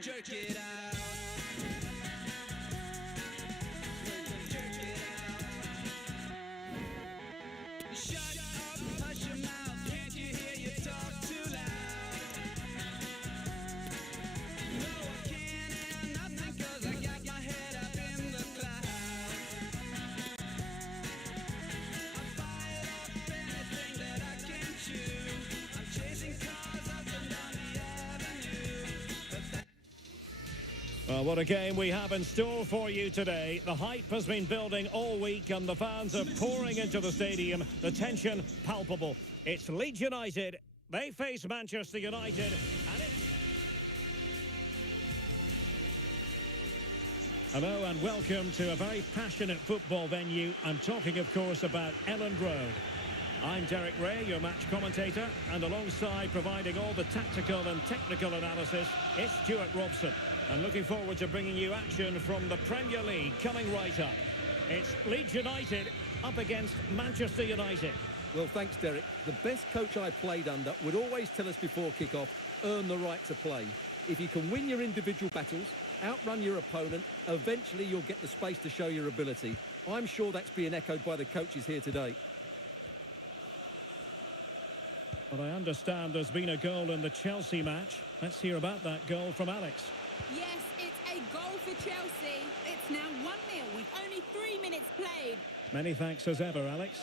Jerk it out. Jerk it out. Shut up, hush your mouth. Can't you hear you talk too loud? No, I can't hear nothing 'cause I got my head up in the clouds. I fire up anything that I can chew. I'm chasing cars up and down the avenue. Well, what a game we have in store for you today. The hype has been building all week and the fans are pouring into the stadium. The tension palpable. It's Leeds United. They face Manchester United and it's... Hello and welcome to a very passionate football venue. I'm talking, of course, about Elland Road. I'm Derek Ray, your match commentator, and alongside providing all the tactical and technical analysis, it's Stuart Robson. And looking forward to bringing you action from the Premier League coming right up. It's Leeds United up against Manchester United. Well, thanks, Derek. The best coach I played under would always tell us before kick-off, earn the right to play. If you can win your individual battles, outrun your opponent, eventually you'll get the space to show your ability. I'm sure that's being echoed by the coaches here today. Well, I understand there's been a goal in the Chelsea match. Let's hear about that goal from Alex. Yes, it's a goal for Chelsea. It's now 1-0 with only 3 minutes played. Many thanks as ever, Alex.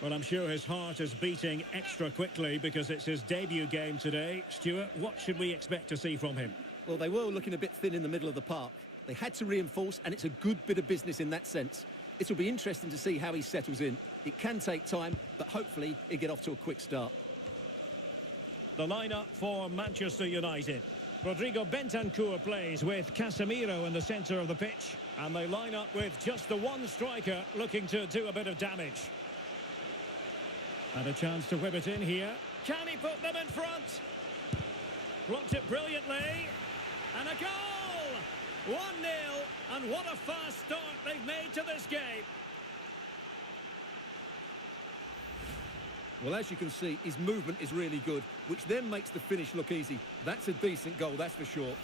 Well, I'm sure his heart is beating extra quickly because it's his debut game today. Stuart, what should we expect to see from him? Well, they were looking a bit thin in the middle of the park. They had to reinforce, and it's a good bit of business in that sense. It will be interesting to see how he settles in. It can take time, but hopefully he'll get off to a quick start. The lineup for Manchester United. Rodrigo Bentancur plays with Casemiro in the centre of the pitch. And they line up with just the one striker looking to do a bit of damage. And a chance to whip it in here. Can he put them in front? Blocked it brilliantly. And a goal! 1-0. And what a fast start they've made to this game. Well, as you can see, his movement is really good, which then makes the finish look easy. That's a decent goal, that's for sure.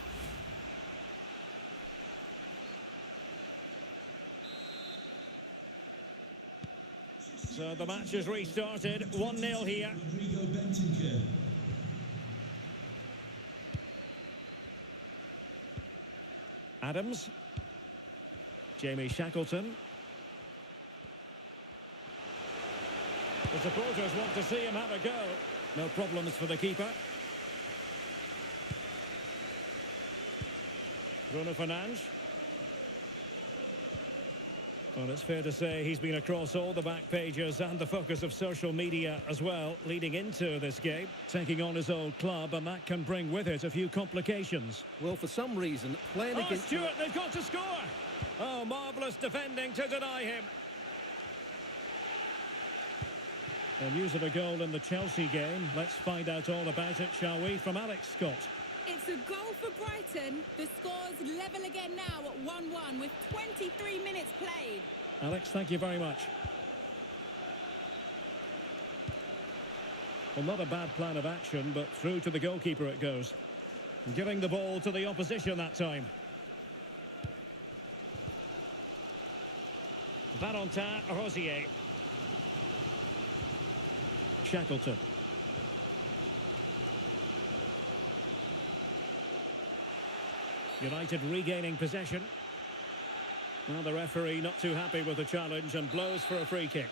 So the match is restarted. 1-0 here. Rodrigo Bentancur. Adams. Jamie Shackleton. The supporters want to see him have a go. No problems for the keeper. Bruno Fernandes. Well, it's fair to say he's been across all the back pages and the focus of social media as well, leading into this game, taking on his old club, and that can bring with it a few complications. Well, for some reason, playing against... Stuart, they've got to score! Oh, marvellous defending to deny him. News of a goal in the Chelsea game. Let's find out all about it, shall we, from Alex Scott. It's a goal for Brighton. The score's level again now at 1-1 with 23 minutes played. Alex, thank you very much. Well, not a bad plan of action, but through to the goalkeeper it goes. Giving the ball to the opposition that time. Valentin Rosier. Shackleton. United regaining possession. Well, the referee not too happy with the challenge and blows for a free kick.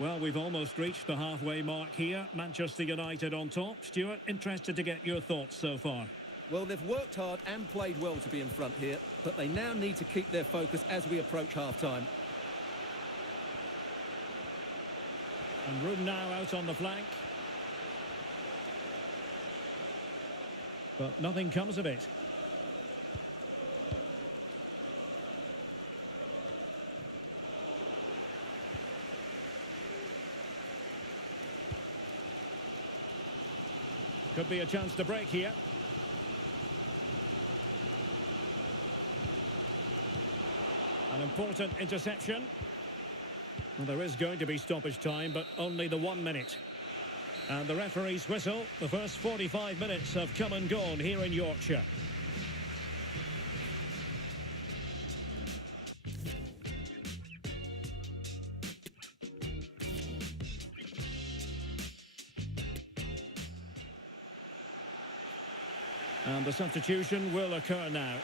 Well, we've almost reached the halfway mark here. Manchester United on top. Stuart, interested to get your thoughts so far. Well, they've worked hard and played well to be in front here, but they now need to keep their focus as we approach half-time. And room now out on the flank. But nothing comes of it. Could be a chance to break here. An important interception. Well, there is going to be stoppage time, but only the 1 minute. And the referee's whistle. The first 45 minutes have come and gone here in Yorkshire. And the substitution will occur now.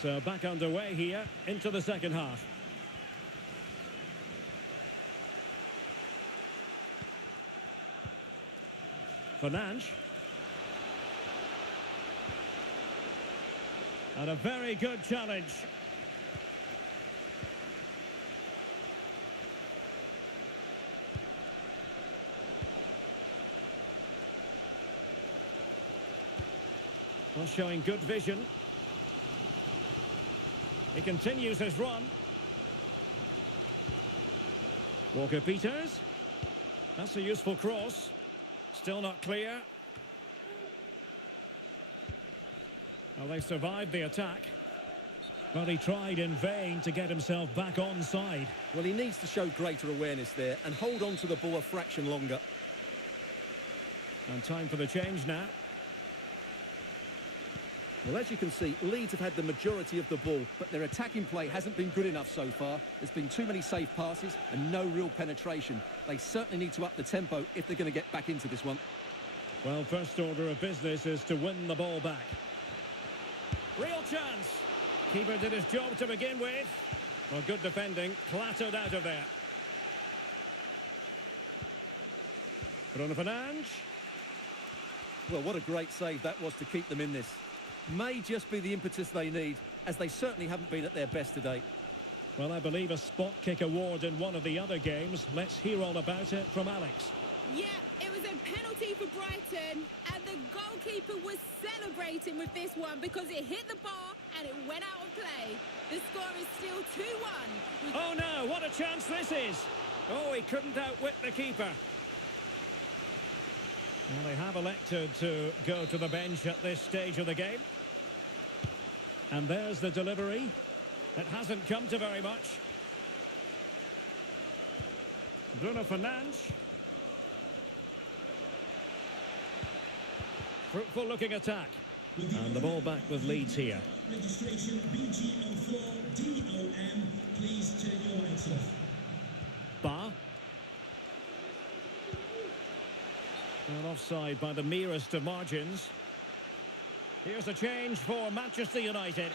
So back underway here into the second half. Fernandes. And a very good challenge. Well, showing good vision. He continues his run. Walker-Peters. That's a useful cross. Still not clear. Well, they survived the attack. But he tried in vain to get himself back onside. Well, he needs to show greater awareness there and hold on to the ball a fraction longer. And time for the change now. Well, as you can see, Leeds have had the majority of the ball, but their attacking play hasn't been good enough so far. There's been too many safe passes and no real penetration. They certainly need to up the tempo if they're going to get back into this one. Well, first order of business is to win the ball back. Real chance. Keeper did his job to begin with. Well, good defending, clattered out of there. Bruno Fernandes. Well, what a great save that was to keep them in this. May just be the impetus they need, as they certainly haven't been at their best today. Well, I believe a spot kick award in one of the other games. Let's hear all about it from Alex. Yeah, it was a penalty for Brighton, and the goalkeeper was celebrating with this one because it hit the bar and it went out of play. The score is still 2-1. Oh no, what a chance this is! Oh, he couldn't outwit the keeper. Well, they have elected to go to the bench at this stage of the game. And there's the delivery. It hasn't come to very much. Bruno Fernandes. Fruitful looking attack. And the ball back with Leeds here. Registration BG04DOM. Please turn your lights off. Ba. Well, offside by the merest of margins. Here's a change for Manchester United.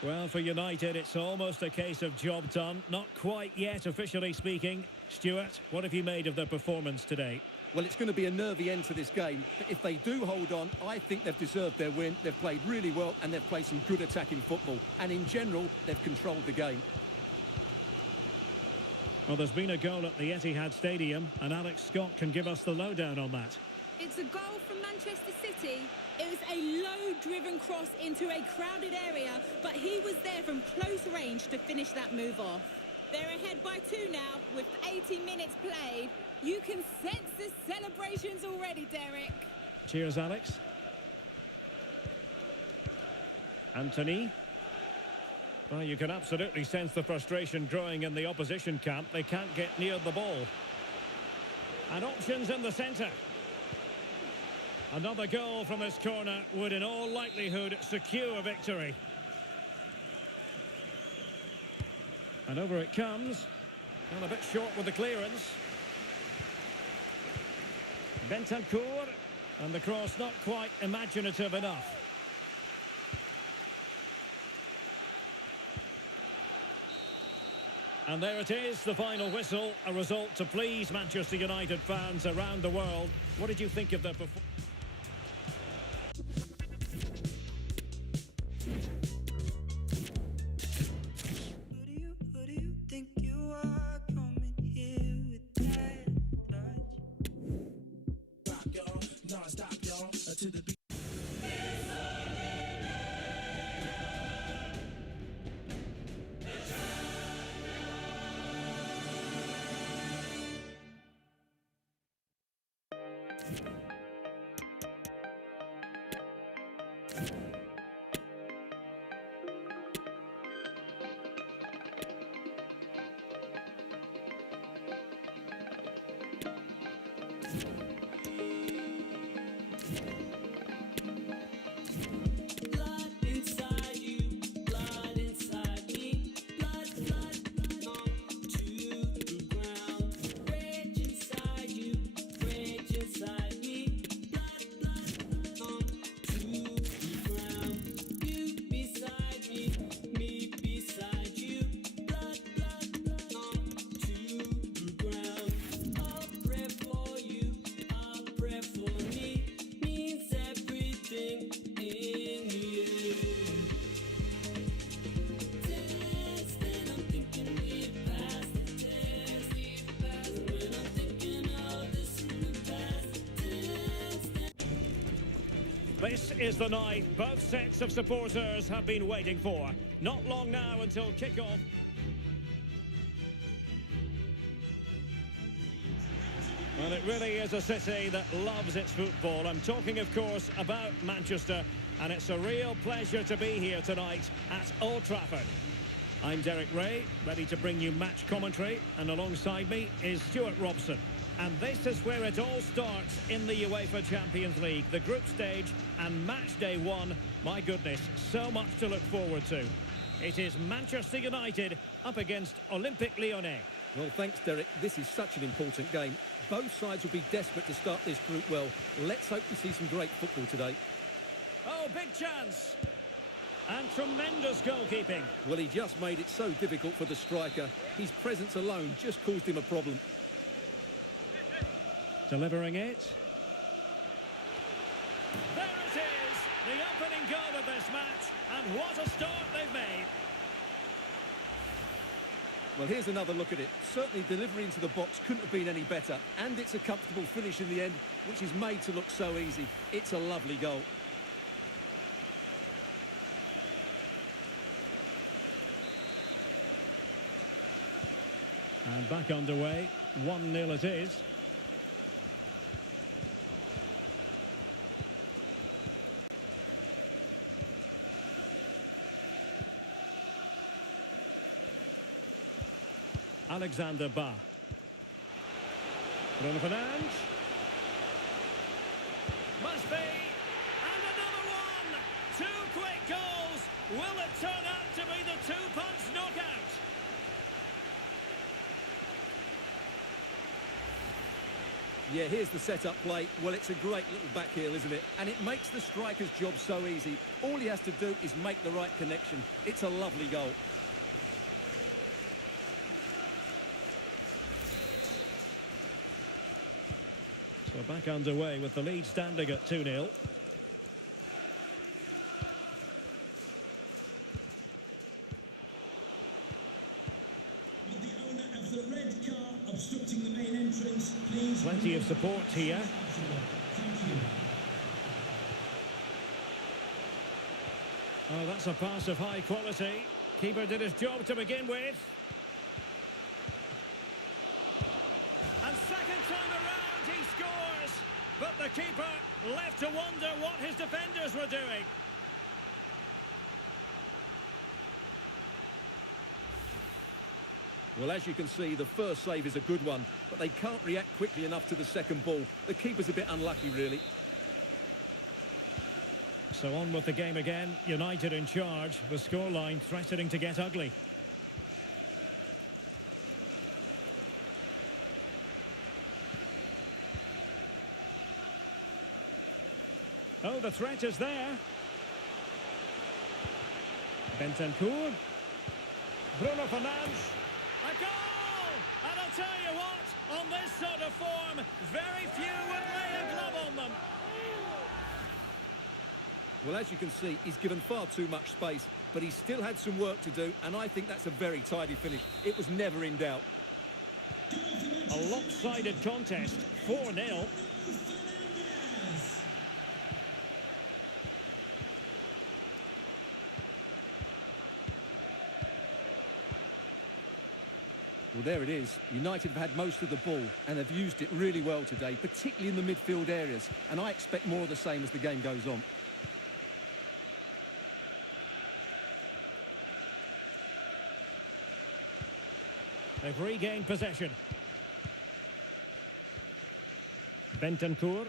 Well, for United, it's almost a case of job done. Not quite yet, officially speaking. Stuart, what have you made of their performance today? Well, it's going to be a nervy end to this game, but if they do hold on, I think they've deserved their win. They've played really well and they've played some good attacking football. And in general, they've controlled the game. Well, there's been a goal at the Etihad Stadium, and Alex Scott can give us the lowdown on that. It's a goal from Manchester City. It was a low-driven cross into a crowded area, but he was there from close range to finish that move off. They're ahead by 2 now, with 80 minutes played. You can sense the celebrations already, Derek. Cheers, Alex. Anthony. Well, you can absolutely sense the frustration growing in the opposition camp. They can't get near the ball. And options in the centre. Another goal from this corner would in all likelihood secure victory. And over it comes. Well, a bit short with the clearance. Bentancur. And the cross not quite imaginative enough. And there it is, the final whistle. A result to please Manchester United fans around the world. What did you think of their performance? Who do you think you are coming here with that touch? Rock y'all, non-stop y'all, to the beat. Blood inside you, blood inside me, blood, blood, on to the ground. Rage inside you, rage inside me, blood, blood, on to the ground. You beside me beside you, blood, blood, on to the ground. I'll pray for you, I'll pray for me, means everything in you. Test, and I'm thinking we've passed the test. When I'm thinking of this in the past, This is the night both sets of supporters have been waiting for. Not long now until kick-off. Well, it really is a city that loves its football. I'm talking, of course, about Manchester, and it's a real pleasure to be here tonight at Old Trafford. I'm Derek Ray, ready to bring you match commentary, and alongside me is Stuart Robson. And this is where it all starts in the UEFA Champions League, the group stage and match day one. My goodness, so much to look forward to. It is Manchester United up against Olympique Lyonnais. Well, thanks, Derek. This is such an important game. Both sides will be desperate to start this group well. Let's hope to see some great football today. Oh, big chance! And tremendous goalkeeping. Well, he just made it so difficult for the striker. His presence alone just caused him a problem. Delivering it. There it is! The opening goal of this match. And what a start they've made. Well, here's another look at it. Certainly delivery into the box couldn't have been any better. And it's a comfortable finish in the end, which is made to look so easy. It's a lovely goal. And back underway. 1-0 it is. Alexander Ba. Bruno Fernandes. Must be. And another one. 2 quick goals. Will it turn out to be the two-punch knockout? Yeah, here's the set-up play. Well, it's a great little back heel, isn't it? And it makes the striker's job so easy. All he has to do is make the right connection. It's a lovely goal. So back underway with the lead standing at 2-0. Will the owner of the red car obstructing the main entrance, please... Plenty of support here. Thank you. Oh, that's a pass of high quality. Keeper did his job to begin with. And second time around, he scores. But the keeper left to wonder what his defenders were doing. Well, as you can see, the first save is a good one, but they can't react quickly enough to the second ball. The keeper's a bit unlucky, really. So on with the game again. United in charge. The scoreline threatening to get ugly. Oh, the threat is there. Bentancur. Bruno Fernandes. A goal! And I'll tell you what, on this sort of form, very few would lay a glove on them. Well, as you can see, he's given far too much space, but he's still had some work to do, and I think that's a very tidy finish. It was never in doubt. A lopsided contest, 4-0. Well, there it is. United have had most of the ball and have used it really well today, particularly in the midfield areas. And I expect more of the same as the game goes on. They've regained possession. Bentancur.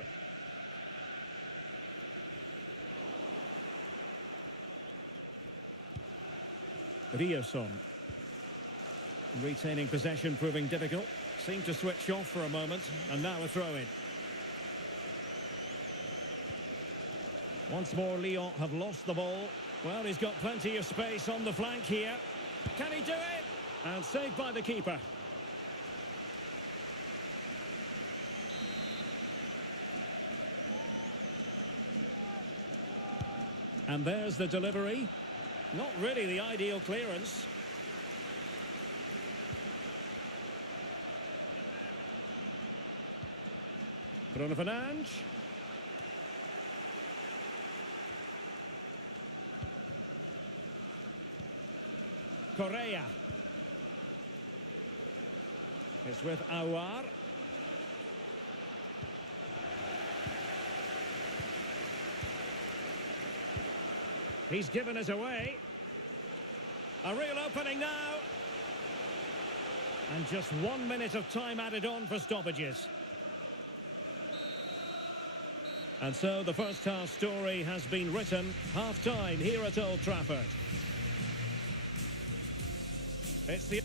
Rioson. Retaining possession proving difficult. Seemed to switch off for a moment, and now a throw-in. Once more, Lyon have lost the ball. Well, he's got plenty of space on the flank here. Can he do it? And saved by the keeper. And there's the delivery. Not really the ideal clearance. Bruno Fernandes. Correa. It's with Aouar. He's given us away. A real opening now. And just 1 minute of time added on for stoppages. And so the first half story has been written. Half-time here at Old Trafford. It's the...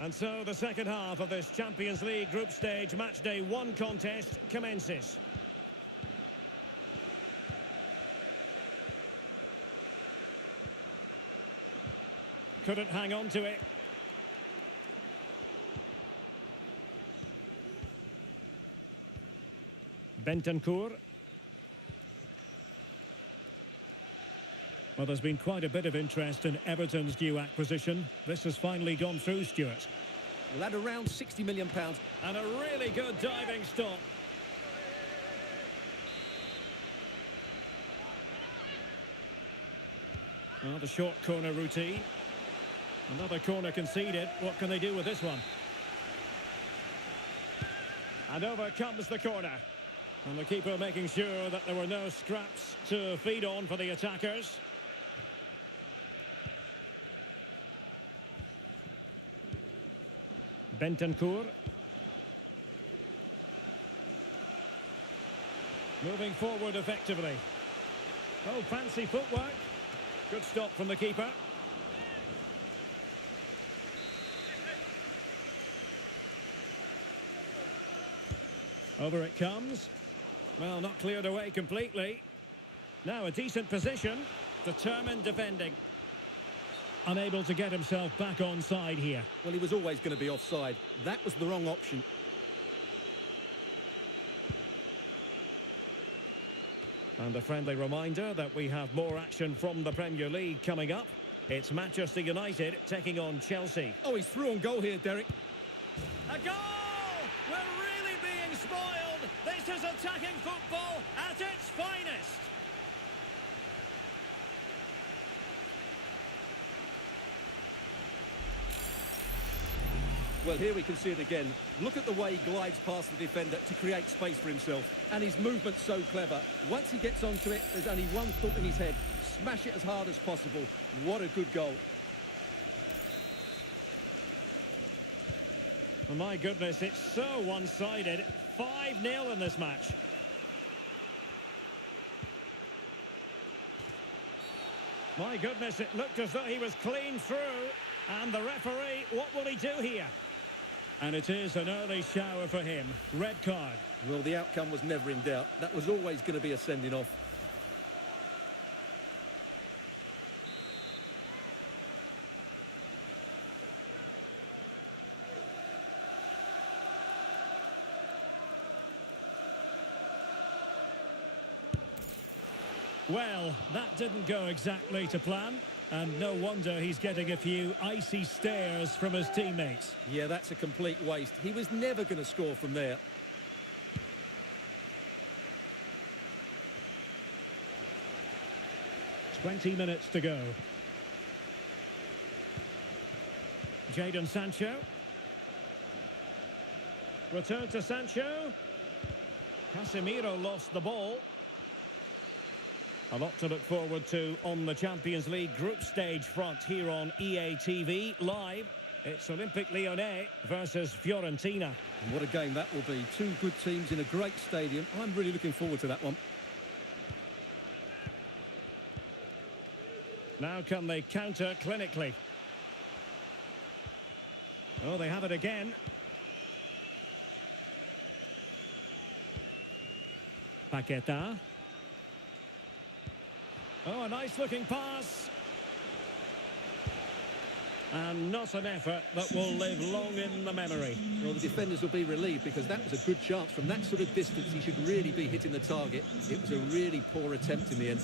And so the second half of this Champions League group stage matchday 1 contest commences. Couldn't hang on to it. Bentancur. Well, there's been quite a bit of interest in Everton's new acquisition. This has finally gone through, Stuart. Well, at around £60 million. And a really good diving stop. Well, the short corner routine. Another corner conceded. What can they do with this one? And over comes the corner. And the keeper making sure that there were no scraps to feed on for the attackers. Bentancur. Moving forward effectively. Oh, fancy footwork. Good stop from the keeper. Over it comes. Well, not cleared away completely. Now a decent position. Determined defending. Unable to get himself back on side here. Well, he was always going to be offside. That was the wrong option. And a friendly reminder that we have more action from the Premier League coming up. It's Manchester United taking on Chelsea. Oh, he's through on goal here, Derek. A goal! We're really being spoiled. This is attacking football at its finest. Well, here we can see it again. Look at the way he glides past the defender to create space for himself. And his movement's so clever. Once he gets onto it, there's only one thought in his head. Smash it as hard as possible. What a good goal. Oh, my goodness, it's so one-sided. 5-0 in this match. My goodness, it looked as though he was clean through. And the referee, what will he do here? And it is an early shower for him. Red card. Well, the outcome was never in doubt. That was always going to be a sending off. Well, that didn't go exactly to plan. And no wonder he's getting a few icy stares from his teammates. Yeah, that's a complete waste. He was never going to score from there. "20 minutes to go. Jadon Sancho. Return to Sancho. Casemiro lost the ball. A lot to look forward to on the Champions League group stage front here on EA TV Live. It's Olympique Lyonnais versus Fiorentina. And what a game that will be. Two good teams in a great stadium. I'm really looking forward to that one. Now can they counter clinically? Oh, they have it again. Paqueta. Oh, a nice-looking pass. And not an effort that will live long in the memory. Well, the defenders will be relieved because that was a good chance. From that sort of distance, he should really be hitting the target. It was a really poor attempt in the end.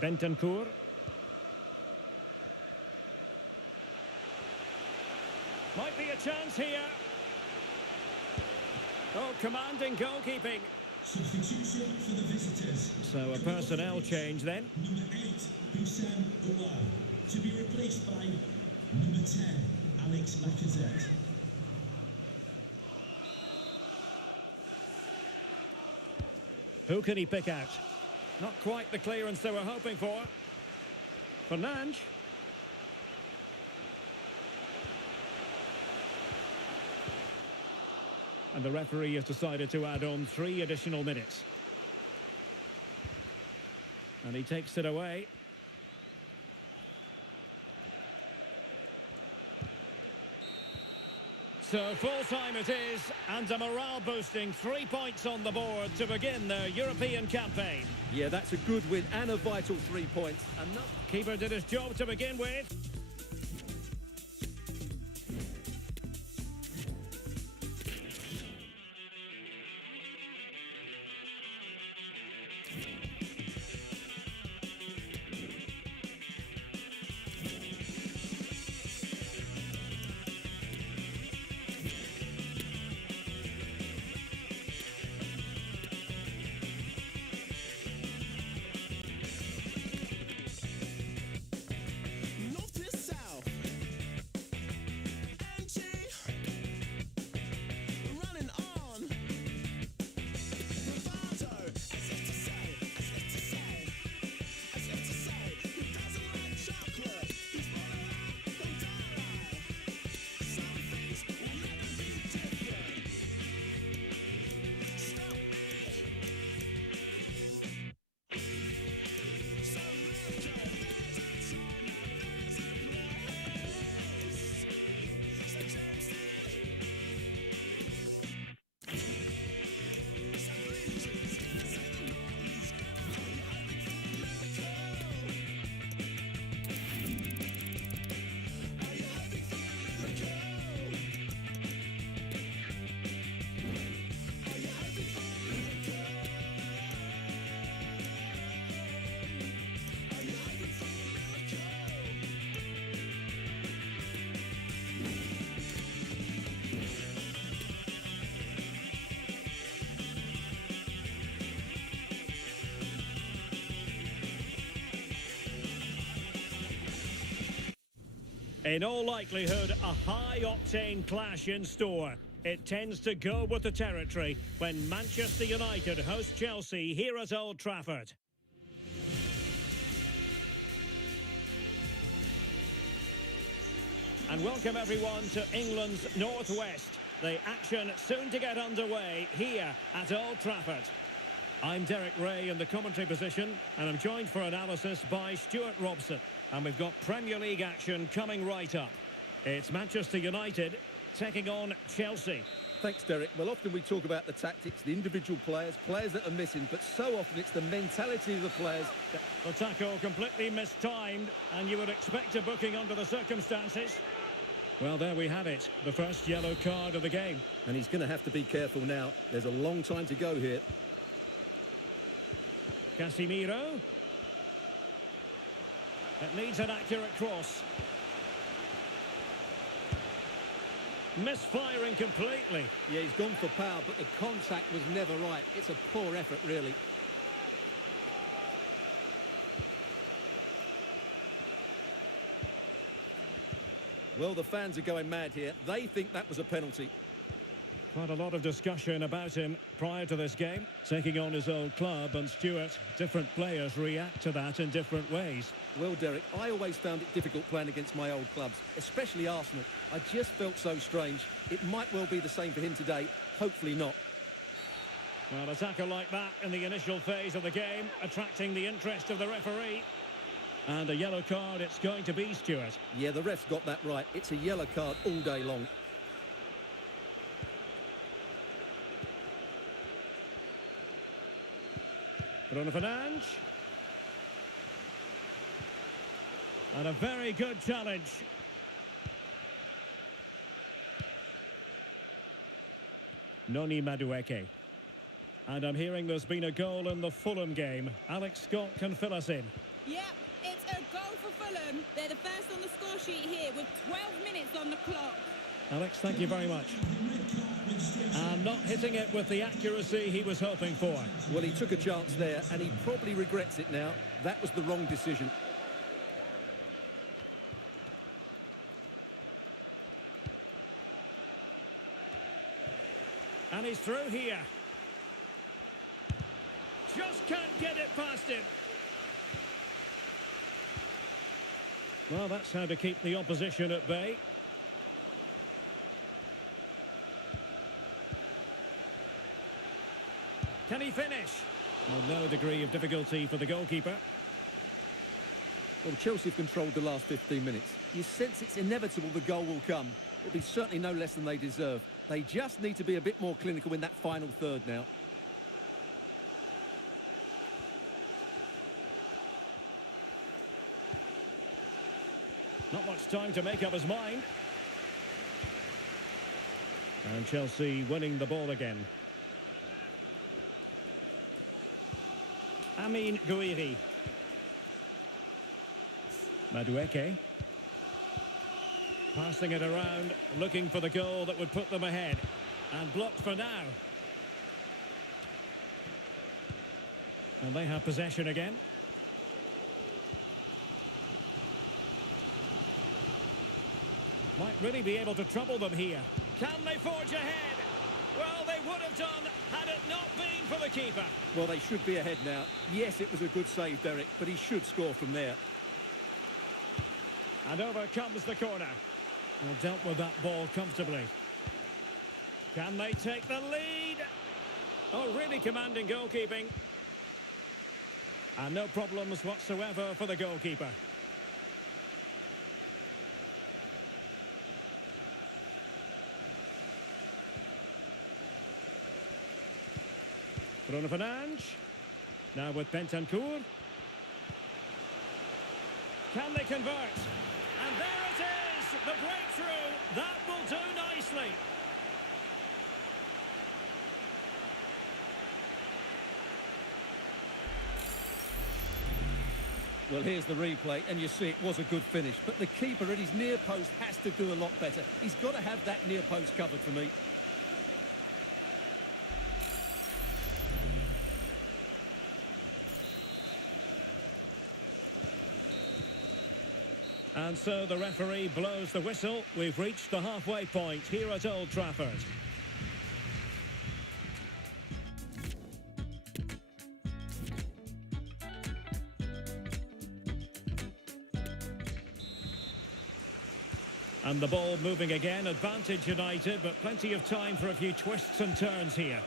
Bentancur. Might be a chance here. Oh, commanding goalkeeping. Substitution for the visitors. So a personnel change then. Number 8, Houssam Ouar, to be replaced by number 10, Alex Lacazette. Who can he pick out? Not quite the clearance they were hoping for. Fernandes. And the referee has decided to add on 3 additional minutes. And he takes it away. So full-time it is, and a morale-boosting 3 points on the board to begin their European campaign. Yeah, that's a good win and a vital 3 points. Keeper did his job to begin with. In all likelihood, a high-octane clash in store. It tends to go with the territory when Manchester United host Chelsea here at Old Trafford. And welcome everyone to England's Northwest. The action soon to get underway here at Old Trafford. I'm Derek Ray in the commentary position, and I'm joined for analysis by Stuart Robson. And we've got Premier League action coming right up. It's Manchester United taking on Chelsea. Thanks, Derek. Well, often we talk about the tactics, the individual players that are missing, but so often it's the mentality of the players. The tackle completely mistimed, and you would expect a booking under the circumstances. Well, there we have it, the first yellow card of the game. And he's going to have to be careful now. There's a long time to go here. Casemiro. It needs an accurate cross. Misfiring completely. Yeah, he's gone for power, but the contact was never right. It's a poor effort, really. Well, the fans are going mad here. They think that was a penalty. Quite a lot of discussion about him prior to this game. Taking on his old club, and Stuart, different players react to that in different ways. Well, Derek, I always found it difficult playing against my old clubs, especially Arsenal. I just felt so strange. It might well be the same for him today. Hopefully not. Well, an attacker like that in the initial phase of the game, attracting the interest of the referee. And a yellow card it's going to be, Stuart. Yeah, the ref's got that right. It's a yellow card all day long. Bruno Fernandes. And a very good challenge. Noni Madueke. And I'm hearing there's been a goal in the Fulham game. Alex Scott can fill us in. Yep, it's a goal for Fulham. They're the first on the score sheet here with 12 minutes on the clock. Alex, thank you very much. And not hitting it with the accuracy he was hoping for. Well, he took a chance there, and he probably regrets it now. That was the wrong decision. And he's through here. Just can't get it past him. Well, that's how to keep the opposition at bay. Can he finish? Well, no degree of difficulty for the goalkeeper. Well, Chelsea have controlled the last 15 minutes. You sense it's inevitable the goal will come. It'll be certainly no less than they deserve. They just need to be a bit more clinical in that final third now. Not much time to make up his mind. And Chelsea winning the ball again. Amin Gouiri. Madueke. Passing it around, looking for the goal that would put them ahead. And blocked for now. And they have possession again. Might really be able to trouble them here. Can they forge ahead? Well, they would have done had it not been for the keeper. Well, they should be ahead now. Yes, it was a good save, Derek, but he should score from there. And over comes the corner. Well, dealt with that ball comfortably. Can they take the lead? Oh, really commanding goalkeeping. And no problems whatsoever for the goalkeeper. Bruno Fernandes. Now with Bentancur. Can they convert? And there it is! The breakthrough! That will do nicely. Well, here's the replay, and you see it was a good finish. But the keeper at his near post has to do a lot better. He's got to have that near post covered for me. And so the referee blows the whistle. We've reached the halfway point here at Old Trafford. And the ball moving again, advantage United, but plenty of time for a few twists and turns here.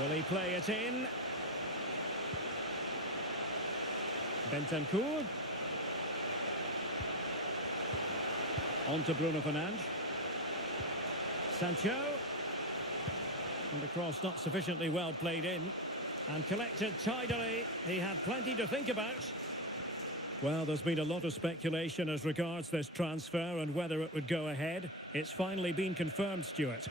Will he play it in? Bentancur. On to Bruno Fernandes. Sancho. And the cross not sufficiently well played in. And collected tidily. He had plenty to think about. Well, there's been a lot of speculation as regards this transfer and whether it would go ahead. It's finally been confirmed, Stuart.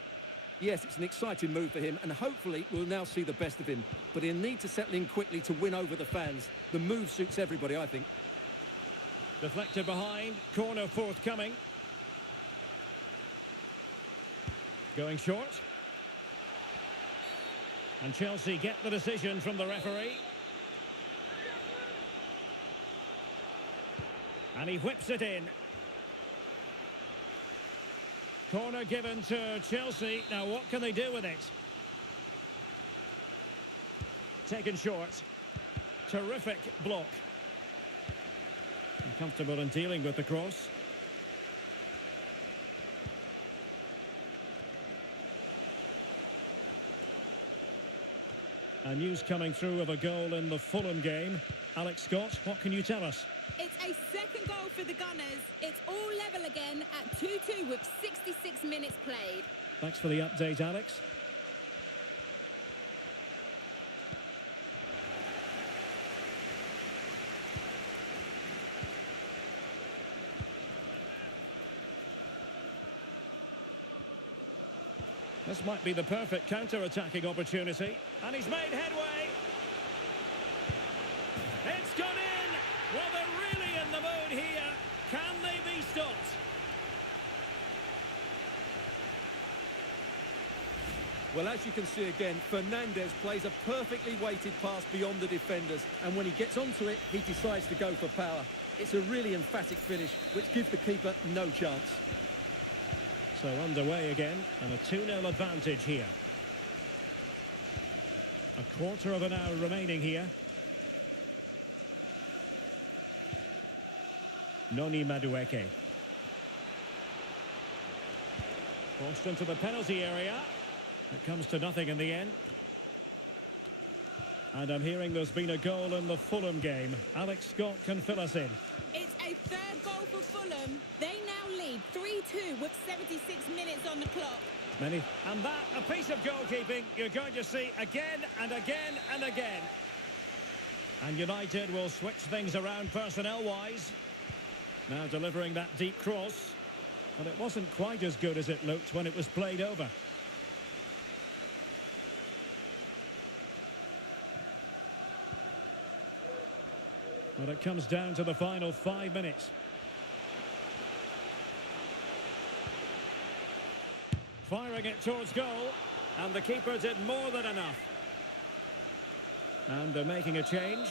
Yes, it's an exciting move for him, and hopefully we'll now see the best of him. But he'll need to settle in quickly to win over the fans. The move suits everybody, I think. Deflected behind, corner forthcoming. Going short. And Chelsea get the decision from the referee. And he whips it in. Corner given to Chelsea. Now what can they do with it? Taken short. Terrific block. Comfortable in dealing with the cross. A news coming through of a goal in the Fulham game. Alex Scott, what can you tell us? It's a second goal for the Gunners. It's all level again at 2-2 with 66 minutes played. Thanks for the update, Alex. This might be the perfect counter-attacking opportunity. And he's made headway. It's gone in! Well, they're really in the mood here. Can they be stopped? Well, as you can see again, Fernandez plays a perfectly weighted pass beyond the defenders. And when he gets onto it, he decides to go for power. It's a really emphatic finish, which gives the keeper no chance. So underway again, and a 2-0 advantage here. A quarter of an hour remaining here. Noni Madueke. Forced into the penalty area. It comes to nothing in the end. And I'm hearing there's been a goal in the Fulham game. Alex Scott can fill us in. It's a third goal for Fulham. They now lead 3-2 with 76 minutes on the clock. And that, a piece of goalkeeping you're going to see again and again and again. And United will switch things around personnel-wise. Now delivering that deep cross. But it wasn't quite as good as it looked when it was played over. Well, it comes down to the final 5 minutes. Firing it towards goal. And the keeper did more than enough. And they're making a change.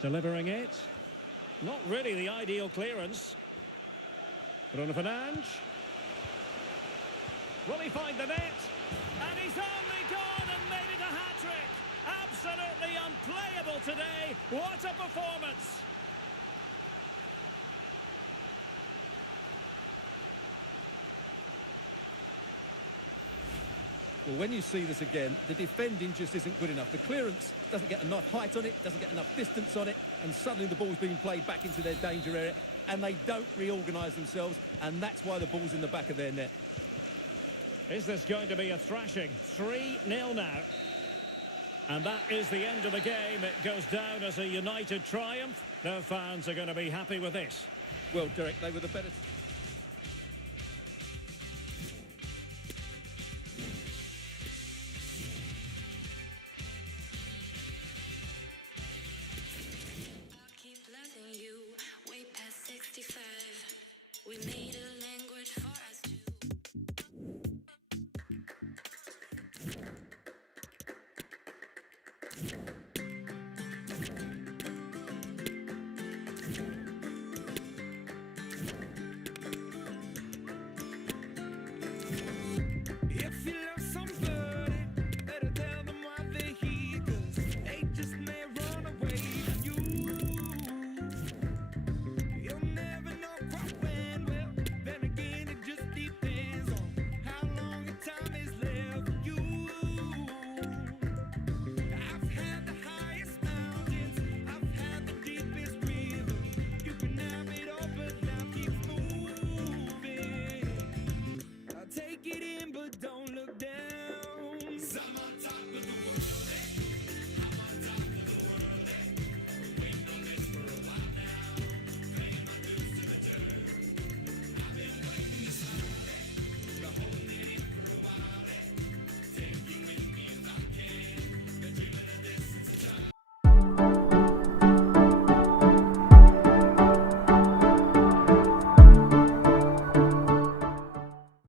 Delivering it. Not really the ideal clearance. Bruno Fernandes. Will he find the net? And he's only gone and made it a hat-trick. Absolutely unplayable today. What a performance. Well, when you see this again, the defending just isn't good enough. The clearance doesn't get enough height on it, doesn't get enough distance on it, and suddenly the ball's being played back into their danger area, and they don't reorganise themselves, and that's why the ball's in the back of their net. Is this going to be a thrashing? 3-0 now. And that is the end of the game. It goes down as a United triumph. Their fans are going to be happy with this. Well, Derek, they were the better... Keep loving you way past 65. We made a language for us two.